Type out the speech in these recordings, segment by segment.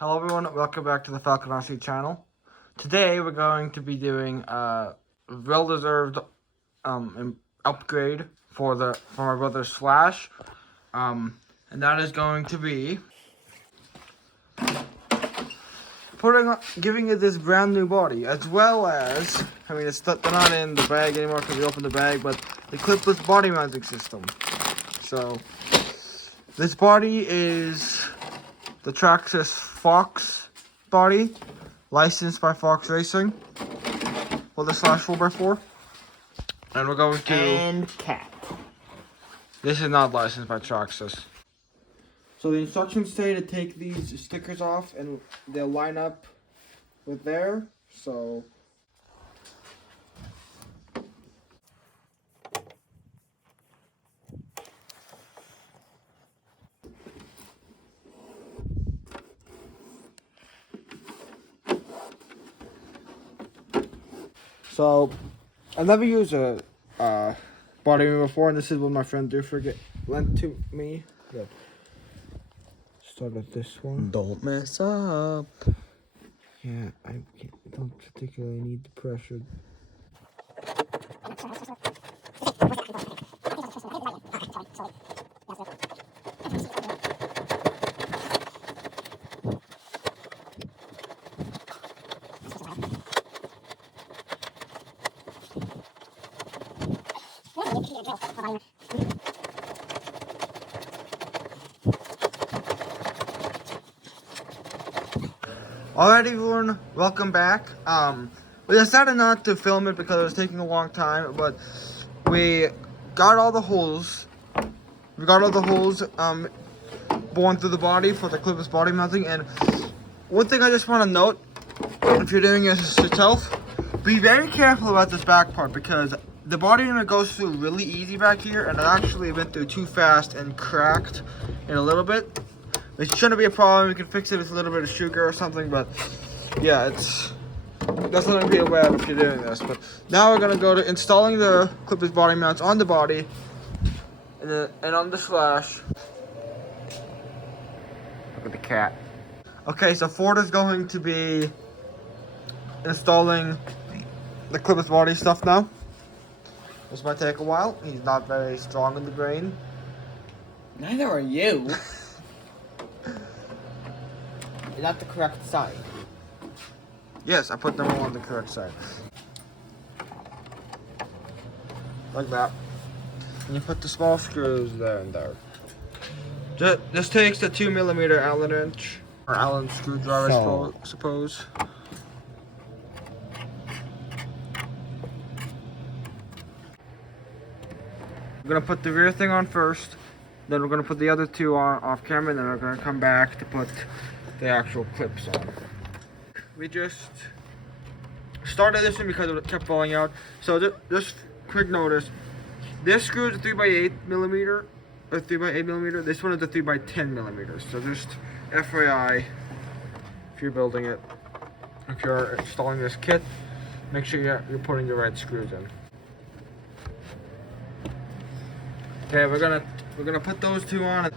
Hello everyone, welcome back to the Convernsion channel. Today we're going to be doing a well-deserved upgrade for my brother Slash. And that is going to be giving it this brand new body, as well as, I mean, they're not in the bag anymore because we opened the bag, but the clipless body mounting system. So this body is the Traxxas Fox body, licensed by Fox Racing, for the Slash 4x4. And we're going to... And cap. This is not licensed by Traxxas. So the instructions say to take these stickers off and they'll line up with there. So... So, I've never used a body remover before, and this is what my friend lent to me. Good. Start with this one. Don't mess up. Yeah, I don't particularly need the pressure. Alright everyone, welcome back. We decided not to film it because it was taking a long time, but we got all the holes. We got all the holes born through the body for the clipless body mounting. And one thing I just want to note, if you're doing this yourself, be very careful about this back part, because the body unit goes through really easy back here, and it actually went through too fast and cracked in a little bit. It shouldn't be a problem. You can fix it with a little bit of sugar or something, but yeah, that's something to be aware of if you're doing this. But now we're gonna go to installing the clipless body mounts on the body and on the Slash. Look at the cat. Okay, so Ford is going to be installing the clipless body stuff now. This might take a while. He's not very strong in the brain. Neither are you. Is that the correct side? Yes, I put them all on the correct side. Like that. And you put the small screws there and there. This takes the 2mm Allen wrench, or Allen screwdriver, I suppose. We're gonna put the rear thing on first, then we're gonna put the other two on off camera, and then we're gonna come back to put the actual clips on. We just started this one because it kept falling out. So just quick notice, this screw is a 3x8mm, or 3x8mm. This one is a 3x10mm. So just FYI, if you're building it, if you're installing this kit, make sure you're putting the right screws in. Okay, we're gonna put those two on.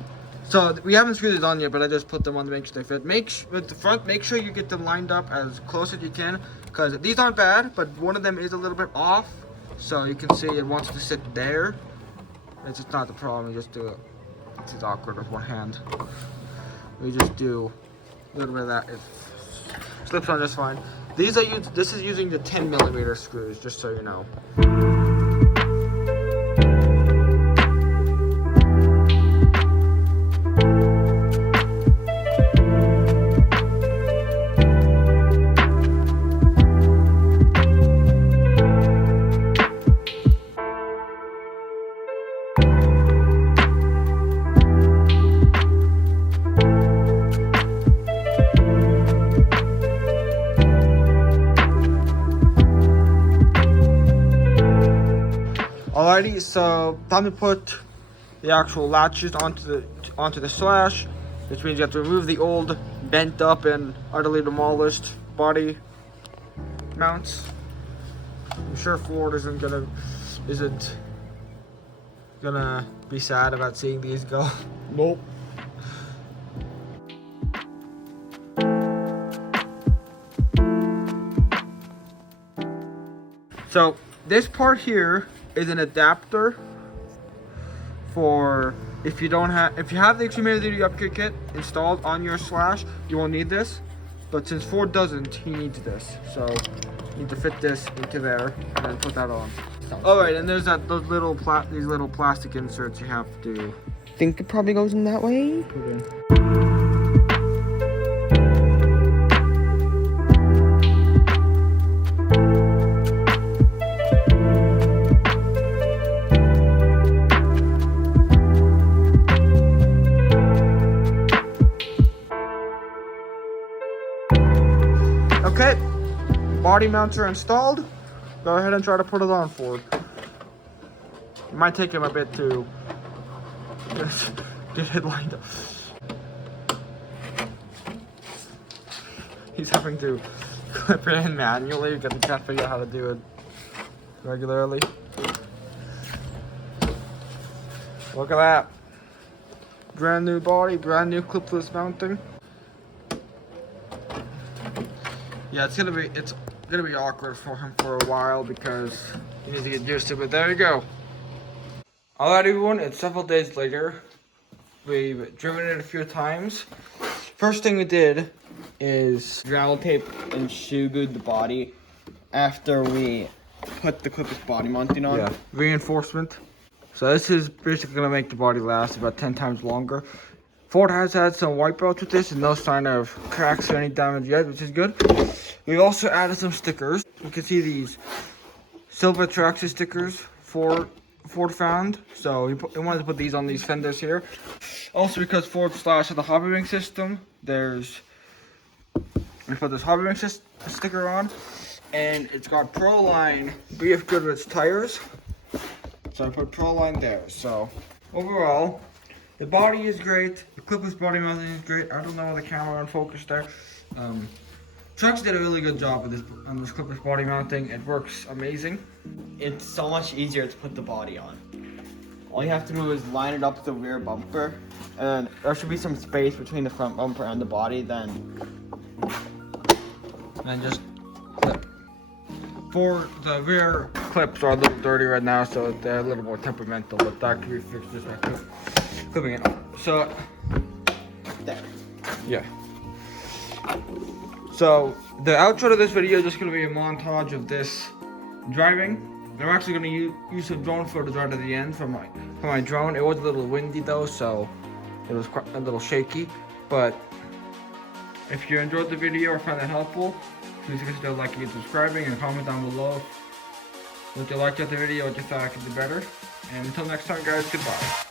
So we haven't screwed these on yet, but I just put them on to make sure they fit. With the front, make sure you get them lined up as close as you can, because these aren't bad, but one of them is a little bit off. So you can see it wants to sit there. It's just not the problem. You just do it. It's just awkward with one hand. We just do a little bit of that. It slips on just fine. This is using the 10mm screws, just so you know. Alrighty, so time to put the actual latches onto the Slash, which means you have to remove the old, bent up and utterly demolished body mounts. I'm sure Ford isn't gonna be sad about seeing these go. Nope. So this part here is an adapter for if you have the Extreme Duty Upgrade Kit installed on your Slash, you won't need this. But since Ford doesn't, he needs this. So you need to fit this into there and then put that on. Alright, and there's these little plastic inserts you have to Think it probably goes in that way. put in. Okay, body mounts are installed. Go ahead and try to put it on, Ford. It might take him a bit to get it lined up. He's having to clip it in manually because he can't figure out how to do it regularly. Look at that. Brand new body, brand new clipless mounting. Yeah, it's gonna be awkward for him for a while because he needs to get used to it, but there you go. Alright everyone, it's several days later. We've driven it a few times. First thing we did is Ground tape and shoe glued the body after we put the clipless body mounting on. Reinforcement. So this is basically gonna make the body last about 10 times longer. Ford has had some wipeouts with this and no sign of cracks or any damage yet, which is good. We've also added some stickers. You can see these silver Traxxas stickers Ford found. So we wanted to put these on these fenders here. Also because Ford Slash has the hobby ring system, we put this hobby ring sticker on. And it's got Proline BF Goodrich tires. So I put Proline there. So overall, the body is great. The clipless body mounting is great. I don't know the camera on focus there. Traxxas did a really good job with this on this clipless body mounting. It works amazing. It's so much easier to put the body on. All you have to do is line it up with the rear bumper, and there should be some space between the front bumper and the body, then Just clip. For the rear clips are a little dirty right now, so they're a little more temperamental, but that can be fixed just by clipping it on. So, there. yeah. So, the outro to this video is just going to be a montage of this driving. I'm actually going to use some drone footage right at the end from my drone. It was a little windy though, so it was quite a little shaky. But if you enjoyed the video or found it helpful, please consider liking and subscribing and comment down below what you liked about the video, what you thought I could do better. And until next time guys, goodbye.